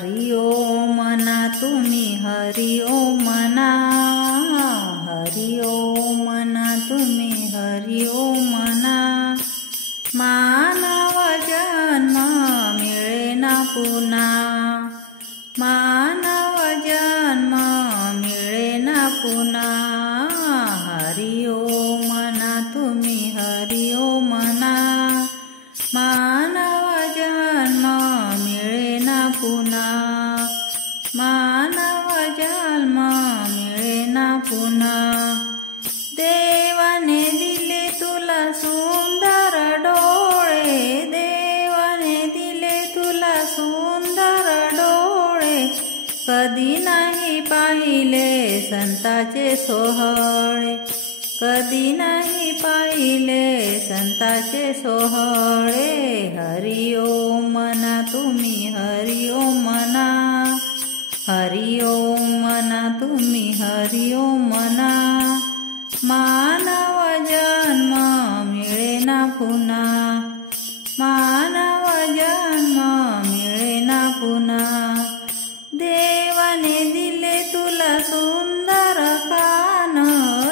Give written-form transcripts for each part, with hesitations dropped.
हरि ओम मना तुम्ही हरि ओम मना, हरि ओम मना तुम्ही हरि ओम मना। मानव जन्म मिळेना पुन्हा, मानव जन्म मिळेना पुन्हा। हरि ओम मना तुम्ही हरि ओम मना, मानव जन्म मिळेना पुन्हा, मानव जन्म मिळेना पुन्हा। देवाने दिले तुला सुंदर डोळे, देवाने दिले तुला सुंदर डोळे। कधी नाही पाहिले संताचे सोहळे, कधी नाही पाहिले संताचे सोहळे। हरि ओम मना तुम्ही हरि ओम मना, हरि ओम मना तुम्ही हरि ओम मना। मानव जन्म मिळेना पुन्हा, मानव जन्म मिळेना पुन्हा। देवाने दिले तुला सुंदर कान,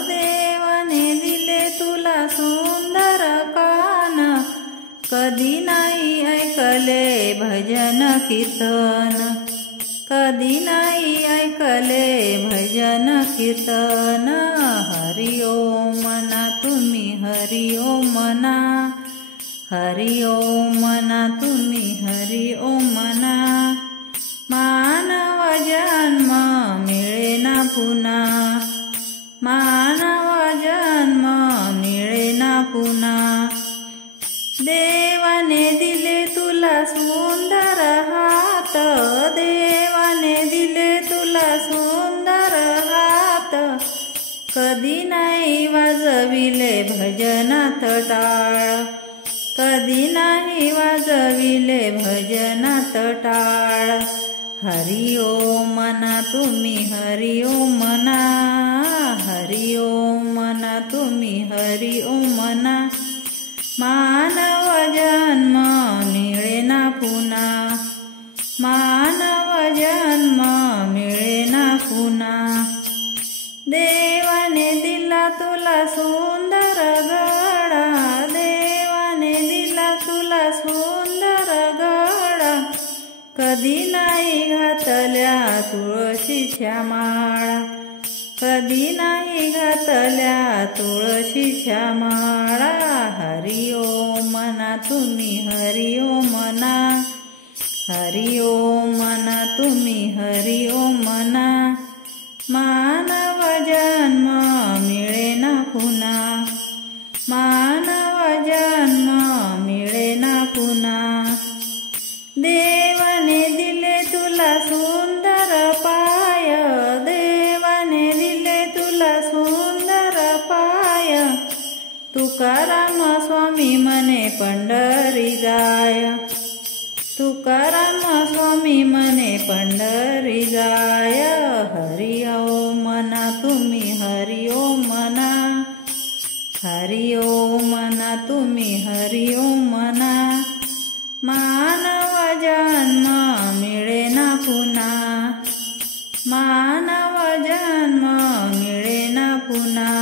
देवाने दिले तुला सुंदर कान। कधी नाही ऐकले भजन कीर्तन, कधी नाही ऐकले भजन कीर्तन। हरि ओम मना तुम्ही हरि ओम मना, हरि ओम मना तुम्ही हरि ओम मना। मानव जन्म मिळेना पुन्हा, मानव जन्म मिळेना पुन्हा। देवाने दिले तुला सुंदर हात, देवाने दिले तुला सुंदर हात। कधी नाही वाजविले भजनात टाळ, कधी नाही वाजविले भजनात टाळ। हरि ओम मना तुम्ही हरि ओम मना, हरि ओम मना तुम्ही हरि ओम मना। मानव जन्म मिळेना पुन्हा, मानव जन्म मिळेना पुन्हा। देवाने दिला तुला सुंदर गळा, देवाने दिला तुला सुंदर गळा। कधी नाही घातल्या तुळशीच्या माळा, कधी नाही घातल्या तुळशीच्या माळा। हरि ओम मना तुम्ही हरि ओम मना, हरि ओम मना तुम्ही हरि ओम मना। मानव जन्म मिळेना पुन्हा, मानव जन्म मिळेना पुन्हा। देवाने दिले तुला सुंदर पाय, देवाने दिले तुला सुंदर पाय। तुकाराम स्वामी म्हणे पंढरी जाय, तुकाराम स्वामी म्हणे पंढरी जाय। हरि ओम मना तुम्ही हरि ओम मना, हरि ओम मना तुम्ही हरि ओम मना। मानव जन्म मिळेना पुन्हा, मानव जन्म मिळेना पुन्हा।